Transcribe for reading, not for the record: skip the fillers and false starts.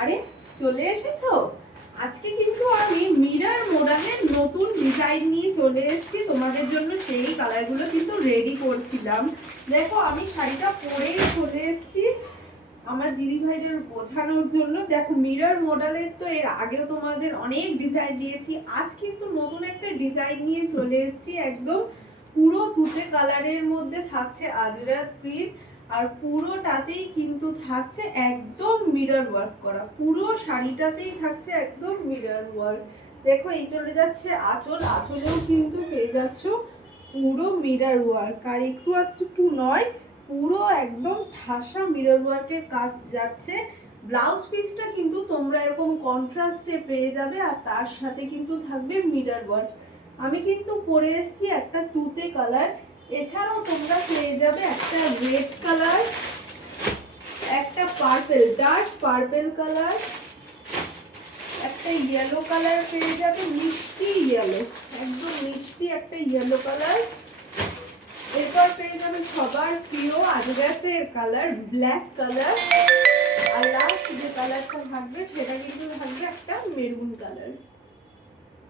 আরে চলে এসেছো। আজকে কিন্তু আমি মিরর মডেলের নতুন ডিজাইন নিয়ে চলে এসেছি তোমাদের জন্য। সেই কালারগুলো কিন্তু রেডি করছিলাম। দেখো আমি শাড়িটা পরেই চলে এসেছি আমার দিদি ভাইদের বোঝানোর জন্য। দেখো মিরর মডেলের তো এর আগেও তোমাদের অনেক ডিজাইন দিয়েছি, আজ কিন্তু নতুন একটা ডিজাইন নিয়ে চলে এসেছি। একদম পুরো তুতে কালারের মধ্যে থাকছে আজরাত প্রিন্ট, আর পুরোটাতেই কিন্তু থাকছে একদম মিরর ওয়ার্ক করা। পুরো শাড়িটাতেই থাকছে একদম মিরর ওয়ার্ক। দেখো এই চলে যাচ্ছে আঁচল, আঁচলেও কিন্তু পেয়ে যাচ্ছ পুরো মিরর ওয়ার্ক। আর একটু নয়, পুরো একদম ঠাসা মিরর ওয়ার্কের কাজ যাচ্ছে। ব্লাউজ পিসটা কিন্তু তোমরা এরকম কন্ট্রাস্টে পেয়ে যাবে, আর তার সাথে কিন্তু থাকবে মিরর ওয়ার্ক। আমি কিন্তু পরে এসেছি একটা তুতে কালার, এছাড়াও তোমরা পেয়ে যাবে একটা রেড কালার, একটা পার্পল, ডার্ক পার্পল কালার, একটা ইয়েলো কালার পেয়ে যাবে, মিষ্টি ইয়েলো, একদম মিষ্টি একটা ইয়েলো কালার। এরপর পেয়ে যাবে সবার প্রিয় আজরাতের কালার, ব্ল্যাক কালার। আর লাস্ট যে কালারটা থাকবে সেটা কিন্তু থাকবে একটা মেরুন কালার।